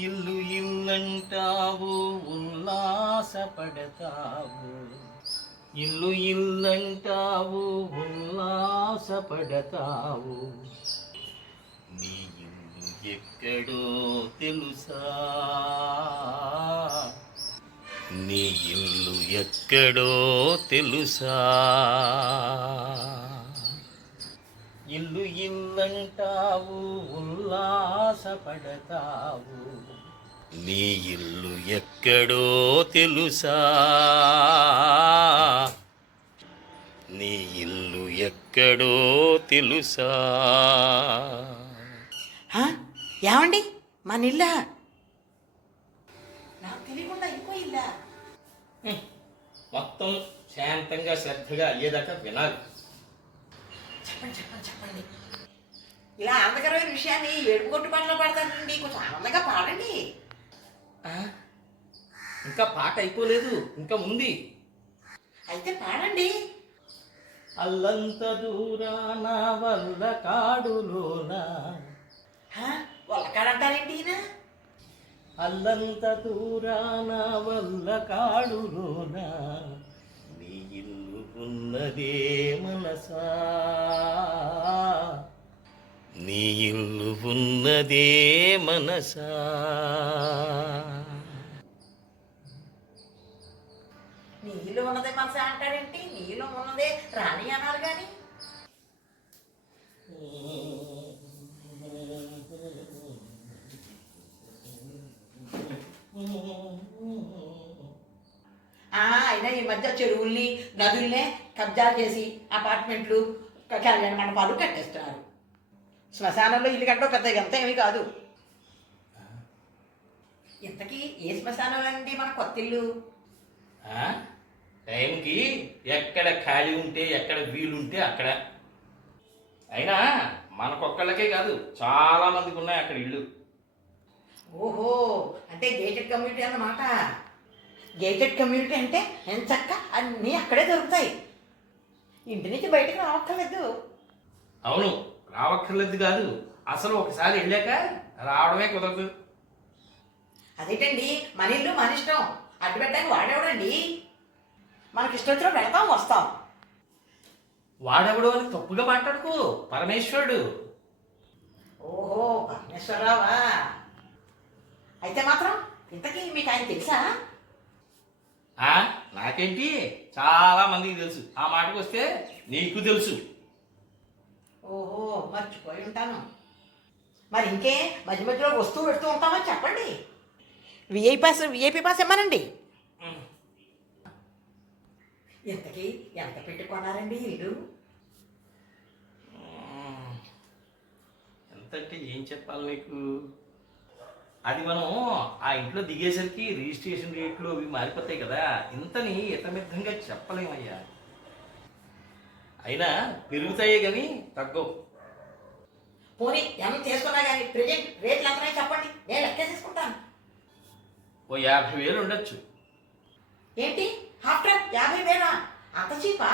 ఇల్లు ఇల్లంటావు ఉల్లాసపడతావు, ఇల్లు ఇల్లంటావు ఉల్లాసపడతావు. నీ ఇల్లు ఎక్కడో తెలుసా, నీ ఇల్లు ఎక్కడో తెలుసా. ఇల్లు ఇల్లంటావు ఉల్లాసపడతావు, నీ ఇల్లు ఎక్కడో తెలుసా, నీ ఇల్లు ఎక్కడో తెలుసా. ఏమండి మన ఇల్లా? నాకు తెలియకుండా ఇంకో ఇల్లా? మొత్తం శాంతంగా శ్రద్ధగా అయ్యేదాకా వినాలి. చెప్పండి చెప్పండి చెప్పండి. ఇలా ఆనందకరమైన విషయాన్ని ఏడుపు కొట్టు పాటలో పాడతానండి, కొంచెం ఆనందంగా పాడండి. ఇంకా పాట అయిపోలేదు, ఇంకా ఉంది. అయితే పాడండి. అల్లంత దూరాన వల్ల కాడులోన, వల్లకాడంటారేంటి ఈయన? అల్లంత దూరాన వల్ల కాడులోన, నీ ఇల్లు ఉన్నదే మనసా, నీ ఇల్లు ఉన్నదే మనసా. నీళ్ళు ఉన్నదే మనసే అంటాడేంటి? నీళ్ళు ఉన్నదే రాణి అన్నారు కానీ. అయినా ఈ మధ్య చెరువుల్ని నదుల్నే కబ్జాలు చేసి అపార్ట్మెంట్లు కళ్యాణ మండపాలు కట్టేస్తున్నారు. శ్మశానంలో ఇల్లు కట్టడం పెద్ద ఎంత ఏమీ కాదు. ఇంతకీ ఏ శ్మశానం అండి మన కొత్త ఇల్లు? టైంకి ఎక్కడ ఖాళీ ఉంటే ఎక్కడ వీలుంటే అక్కడ. అయినా మనకొక్కళ్ళకే కాదు, చాలా మందికి ఉన్నాయి అక్కడ ఇల్లు. ఓహో, అంటే గేటెడ్ కమ్యూనిటీ అన్నమాట. గేటెడ్ కమ్యూనిటీ అంటే ఎంచక్క అన్నీ అక్కడే దొరుకుతాయి, ఇంటి నుంచి బయటకు రావక్కర్లేదు. అవును, రావక్కర్లేదు కాదు, అసలు ఒకసారి వెళ్ళాక రావడమే కుదరదు. అదేంటండి, మన ఇల్లు మన ఇష్టం, అడ్డు పెట్టడానికి వాడేవాడండి. మనకి ఇష్టం వచ్చినా వెళతాం వస్తాం. వాడెవడు అని తప్పుగా మాట్లాడుకో, పరమేశ్వరుడు. ఓహో, పరమేశ్వరరావా? అయితే మాత్రం ఇంతకీ మీకు ఆయన తెలుసా? నాకేంటి, చాలా మందికి తెలుసు. ఆ మాటకు వస్తే నీకు తెలుసు. ఓహో, మర్చిపోయి ఉంటాను. మరి ఇంకే మధ్య మధ్యలో వస్తూ పెడుతూ ఉంటామని చెప్పండి. విఐపీ పాస్ ఇమ్మనండి. ఇంతకీ ఎంత పెట్టుకున్నారండి ఇల్లు? ఎంతంటే ఏం చెప్పాలి నీకు, అది మనం ఆ ఇంట్లో దిగేసరికి రిజిస్ట్రేషన్ రేట్లు అవి మారిపోతాయి కదా, ఇంతని ఇతమిద్ధంగా చెప్పలేమయ్యా. అయినా పెరుగుతాయే కానీ తగ్గవు. పోనీ ఎంత చేసుకున్నా కానీ ప్రెజెంట్ రేట్లు ఎంతనే చెప్పండి, నేను లెక్క తీసుకుంటాను. ఓ 50,000 ఉండొచ్చు. ఏంటి ఆఫ్టర్ 50,000? అంత చీపా?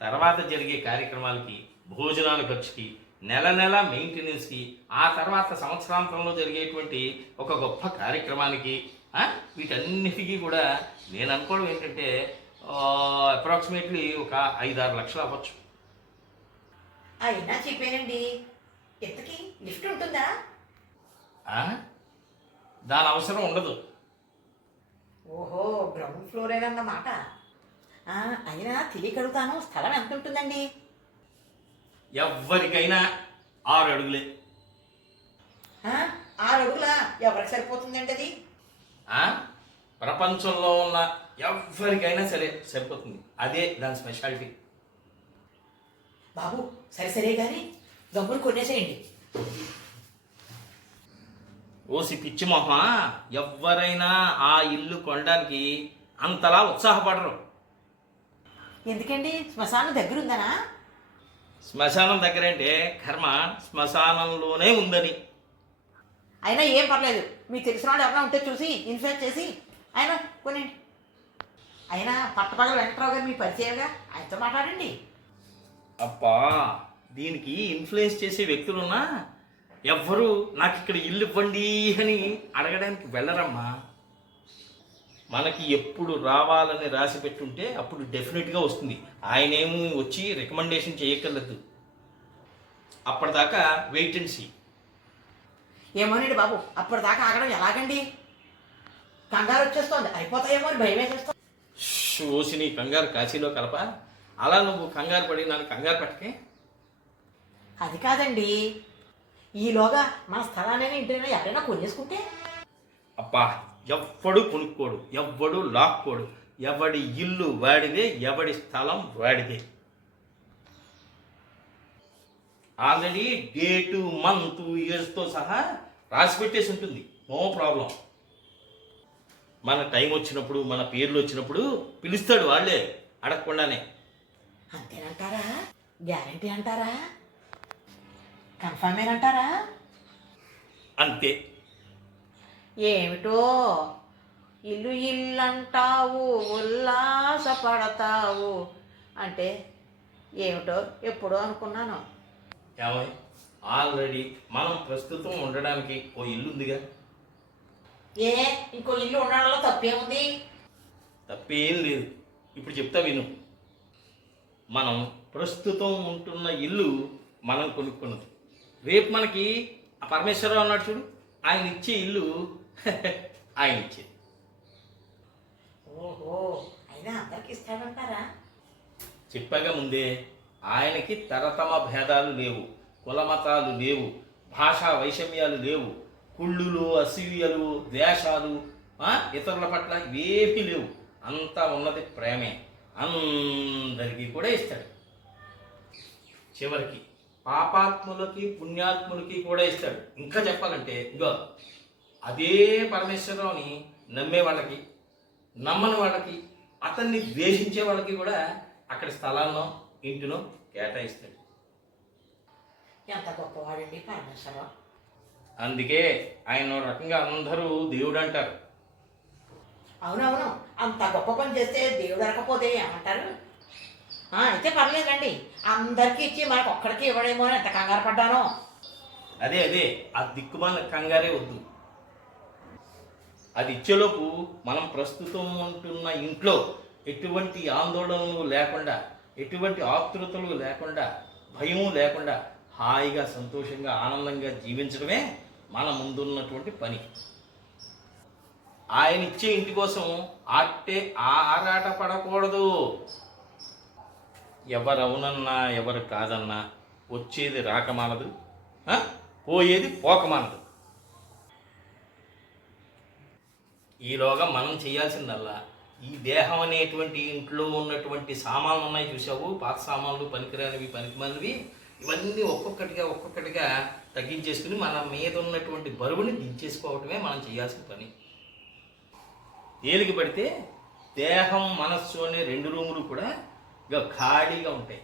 తర్వాత జరిగే కార్యక్రమాలకి, భోజనాల ఖర్చుకి, నెల నెల మెయింటెనెన్స్కి, ఆ తర్వాత సంవత్సరాంతంలో జరిగేటువంటి ఒక గొప్ప కార్యక్రమానికి, వీటన్నిటికీ కూడా నేను అనుకోవడం ఏంటంటే అప్రాక్సిమేట్లీ ఒక 5-6 లక్షలు అవ్వచ్చు. అయినా చెప్పానండి. ఇంతకీ లిఫ్ట్ ఉంటుందా? దాని అవసరం ఉండదు. ఓహో, గ్రౌండ్ ఫ్లోరేనన్నమాట. అయినా తెలియకడుగుతాను, స్థలం ఎంత ఉంటుందండి? ఎవ్వరికైనా 6 అడుగులే. 6 అడుగులా? ఎవరికి సరిపోతుందండి అది? ప్రపంచంలో ఉన్న ఎవరికైనా సరే సరిపోతుంది, అదే దాని స్పెషాలిటీ. బాబు సరే సరే కానీ దమ్ములు కొనేసేయండి. ఓసి పిచ్చి మొహమా, ఎవరైనా ఆ ఇల్లు కొనడానికి అంతలా ఉత్సాహపడరు. ఎందుకండి, శ్మశానం దగ్గర ఉందనా? శ్మశానం దగ్గరంటే కర్మ శ్మశానంలోనే ఉందని. అయినా ఏం పర్లేదు, మీకు తెలిసిన వాళ్ళు ఎవరైనా ఉంటే చూసి ఇన్ఫ్లుయెన్స్ చేసి ఆయన కొనండి. అయినా పట్టపగల వెంకట్రావు గారు మీ పరిచయంగా, ఆయనతో మాట్లాడండి. అబ్బా, దీనికి ఇన్ఫ్లుయెన్స్ చేసే వ్యక్తులున్నా ఎవ్వరూ నాకు ఇక్కడ ఇల్లు ఇవ్వండి అని అడగడానికి వెళ్ళరమ్మా. మనకి ఎప్పుడు రావాలని రాసి పెట్టుంటే అప్పుడు డెఫినెట్గా వస్తుంది. ఆయనేమి వచ్చి రికమెండేషన్ చేయక్కర్లేదు. అప్పటిదాకా వెయిట్ అండ్ సీ. ఏమోనండి బాబు, అప్పటిదాకా ఆగడం ఎలాగండి? కంగారు వచ్చేస్తోంది, అయిపోతాయేమో అని భయం వేసేస్తుంది. ఓసి నీ కంగారు కాశీలో కలప. అలా నువ్వు కంగారు పడి నన్ను కంగారు పట్టకే. అది కాదండి, ఈలోగా మన స్థలాన్ని ఇంటినైనా ఎక్కడైనా కొనేసుకుంటే. అబ్బా, ఎవ్వడు కొనుక్కోడు, ఎవ్వడు లాక్కోడు. ఎవడి ఇల్లు వాడిదే, ఎవడి స్థలం వాడిదే. ఆల్రెడీ డేటు, మంత్, ఇయర్స్తో సహా రాసి పెట్టేసి ఉంటుంది. No problem. మన టైం వచ్చినప్పుడు, మన పేర్లు వచ్చినప్పుడు పిలుస్తాడు వాళ్ళే అడగకుండానే. అంతేనంటారా? గ్యారంటీ అంటారా? కన్ఫర్మేనంటారా? అంతే. ఏమిటో ఇల్లు ఇల్లంటావు, ఉల్లాసపడతావు అంటే ఏమిటో ఎప్పుడో అనుకున్నాను. ఏమై ఆల్రెడీ మనం ప్రస్తుతం ఉండడానికి ఓ ఇల్లు ఉందిగా. ఏ ఇంకో ఇల్లు ఉండడంలో తప్పేముంది? తప్పేం లేదు. ఇప్పుడు చెప్తా విను. మనం ప్రస్తుతం ఉంటున్న ఇల్లు మనం కొనుక్కున్నది. రేపు మనకి ఆ పరమేశ్వరరావు అన్నాడు చూడు, ఆయన ఇచ్చే ఇల్లు ఆయన ఇచ్చేది. ఓహో, అయినా అందరికి ఇస్తాడంటారా? చెప్పాగా ముందే, ఆయనకి తరతమ భేదాలు లేవు, కులమతాలు లేవు, భాషా వైషమ్యాలు లేవు, కుళ్ళులు, అసూయలు, ద్వేషాలు, ఇతరుల పట్ల ఇవేమీ లేవు. అంతా ఉన్నది ప్రేమే. అందరికీ కూడా ఇస్తాడు. చివరికి పాపాత్ములకి, పుణ్యాత్ములకి కూడా ఇస్తాడు. ఇంకా చెప్పాలంటే ఇగో అదే పరమేశ్వరరావుని నమ్మే వాళ్ళకి, నమ్మని వాళ్ళకి, అతన్ని ద్వేషించే వాళ్ళకి కూడా అక్కడ స్థలాల్లో, ఇంటినో కేటాయిస్తాడు. ఎంత గొప్పవాడండి పరమేశ్వరరావు. అందుకే ఆయన రకంగా అందరూ దేవుడు అంటారు. అవునవును, అంత గొప్ప పని చేస్తే దేవుడు అరకపోతే ఏమంటారు? అయితే పర్లేదండి, అందరికీ ఇచ్చి మనకు ఒక్కడికి ఇవ్వడేమో అని ఎంత కంగారు పడ్డానో. అదే ఆ దిక్కుమాల కంగారే వద్దు. అది ఇచ్చేలోపు మనం ప్రస్తుతం ఉంటున్న ఇంట్లో ఎటువంటి ఆందోళనలు లేకుండా, ఎటువంటి ఆతృతలు లేకుండా, భయం లేకుండా హాయిగా, సంతోషంగా, ఆనందంగా జీవించడమే మన ముందున్నటువంటి పని. ఆయన ఇచ్చే ఇంటి కోసం ఆరాట పడకూడదు. ఎవరవునన్నా ఎవరు కాదన్నా వచ్చేది రాకమానదు, పోయేది పోకమానదు. ఈలోగా మనం చేయాల్సిందల్లా ఈ దేహం అనేటువంటి ఇంట్లో ఉన్నటువంటి సామాన్లు ఉన్నాయి చూసావు, పాత సామాన్లు, పనికిరానివి, పనికిమాలినవి, ఇవన్నీ ఒక్కొక్కటిగా తగ్గించేసుకుని మన మీద ఉన్నటువంటి బరువుని దించేసుకోవటమే మనం చేయాల్సిన పని. తేలిక పడితే దేహం, మనస్సు అనే రెండు రూములు కూడా ఇక ఖాళీగా ఉంటాయి.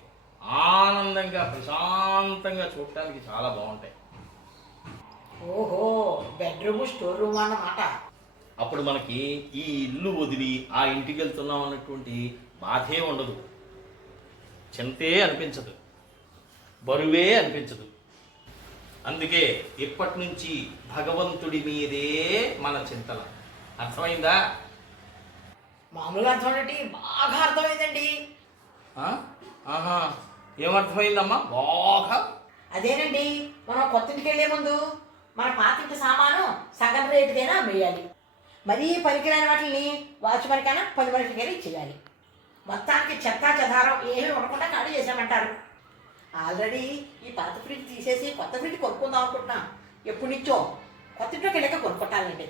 ఆనందంగా, ప్రశాంతంగా చూడటానికి చాలా బాగుంటాయి. ఓహో, బెడ్రూమ్, స్టోర్ రూమ్ అన్నమాట. అప్పుడు మనకి ఈ ఇల్లు వదిలి ఆ ఇంటికి వెళ్తున్నాం అన్నటువంటి బాధే ఉండదు, చింతే అనిపించదు, బరువే అనిపించదు. అందుకే ఇప్పటి నుంచి భగవంతుడి మీదే మన చింతన. అర్థమైందా? మామూలుగా అర్థం ఏంటి? బాగా అర్థమైందండి. ఆహా, ఏమర్థమైందమ్మా? బాగా అదేనండి, మనం కొత్త ఇంటికి వెళ్ళే ముందు మన పాతింటి సామాను సగం రేటుకైనా అమ్మేయాలి. మరీ పనికిరాని వాటిని వాచ్మన్కైనా 10 మనిషికైనా ఇచ్చేయాలి. మొత్తానికి చెత్తా చెదారం ఏమీ ఉండకుండా ఖాళీ చేసామంటారు. ఆల్రెడీ ఈ పాత ఫ్రిడ్జ్ తీసేసి కొత్త ఫ్రిడ్జ్ కొనుక్కుందాం అనుకుంటున్నాం. ఎప్పుడు నుంచో కొత్త ఇంట్లోకి వెళ్ళాక కొనుక్కుంటానండి.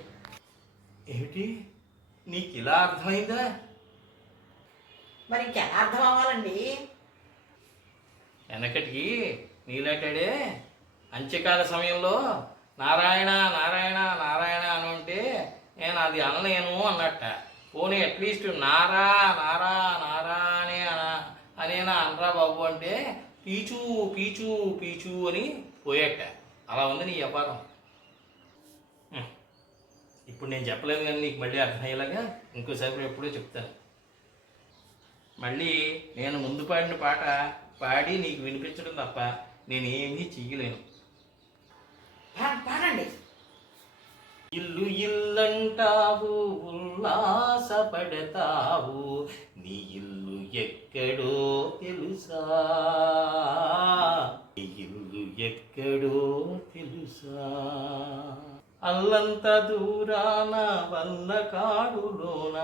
ఏమిటి, నీకు ఇలా అర్థమైందా? మరి ఇంకెలా అర్థం అవ్వాలండి? వెనకటికి నీలాటాడే అంత్యకాల సమయంలో నారాయణ నారాయణ నారాయణ అని ఉంటే నేను అది అనలేను అన్నట్ట. పోనీ అట్లీస్ట్ నారా నారా నారా అనేనా అనరా బాబు అంటే పీచు పీచు పీచు అని పోయేట. అలా ఉంది నీ వ్యాపారం. ఇప్పుడు నేను చెప్పలేదు కానీ నీకు మళ్ళీ అర్థమయ్యేలాగా ఇంకోసారి ఎప్పుడో చెప్తాను. మళ్ళీ నేను ముందు పాడిన పాట పాడి నీకు వినిపించడం తప్ప నేనేమీ చెయ్యలేను. పాడండి. ఇల్లు ఇల్లంటావు ఉల్లాసపడతావు, నీ ఇల్లు ఎక్కడో తెలుసా, నీ ఇల్లు ఎక్కడో తెలుసా. అల్లంత దూరాన వల్ల కాడులోన,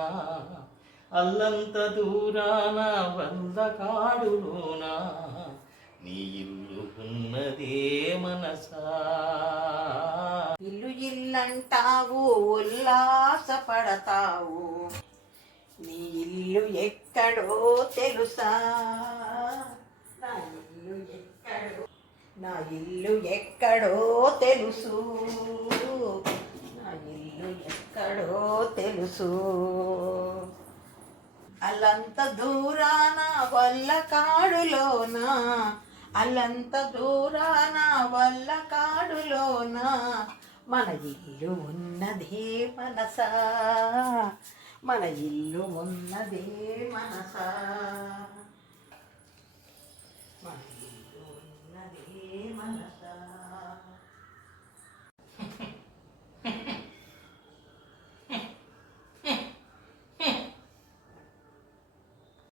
అల్లంత దూరాన వల్ల కాడులోన, నీ ఇల్లు ఉన్నదే మనసా. ఇల్లు ఇల్లంటావు ఉల్లాసపడతావు, నీ ఇల్లు ఎక్కడో తెలుసా. నా ఇల్లు ఎక్కడో, నా ఇల్లు ఎక్కడో తెలుసు, నా ఇల్లు ఎక్కడో తెలుసు. అల్లంత దూరాన వల్ల కాడులోన, అల్లంత దూరాన వల్ల కాడులోన, మన ఇల్లు ఉన్నదే మనసా, మన ఇల్లు ఉన్నదే మనసా.